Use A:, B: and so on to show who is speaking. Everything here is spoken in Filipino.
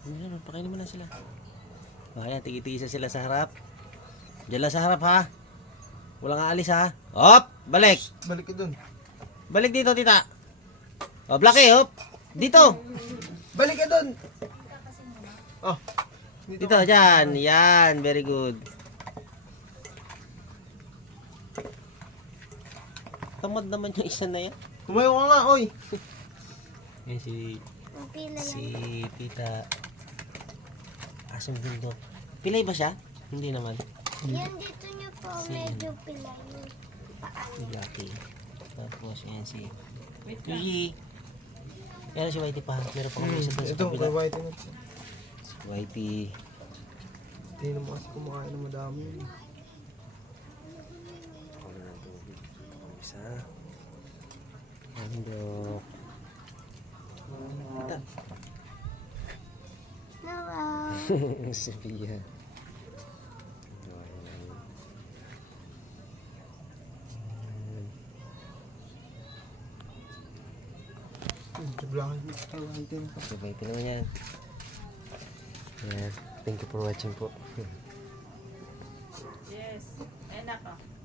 A: Ayan, pakainin mo na sila. O, ayan, tigi-tigisa sila sa harap. Diyan lang sa harap ha. Walang aalis ha. Hop! Balik!
B: Balik ka dun.
A: Balik dito, tita. O, Blackie, hop! Dito!
B: Balik ka dun! Oh.
A: Dito, dyan. Yan, very good. Tamad naman yung isa na yan.
B: Tumayo ka nga, oy!
A: Yan si tita. Asong bundok. Pilay ba siya? Hindi naman.
C: Yan dito nyo po, medyo pilay.
A: Si Blackie. Tapos yan si Tuyi. Meron si Whitey pa. Meron pa kami isa doon sa
B: Ito,
A: kabila.
B: kay Whitey na siya.
A: Si Whitey.
B: Hindi naman kasi kumakain ng madami yun.
A: Kami ng tubig. Ito kami sa bundok. Tita.
C: Hello.
A: Si Pia.
B: Jablakan mo. Kay Whitey na.
A: Si Whitey naman yan. Yes. Thank you for watching po.
D: Yes. Ay, nako.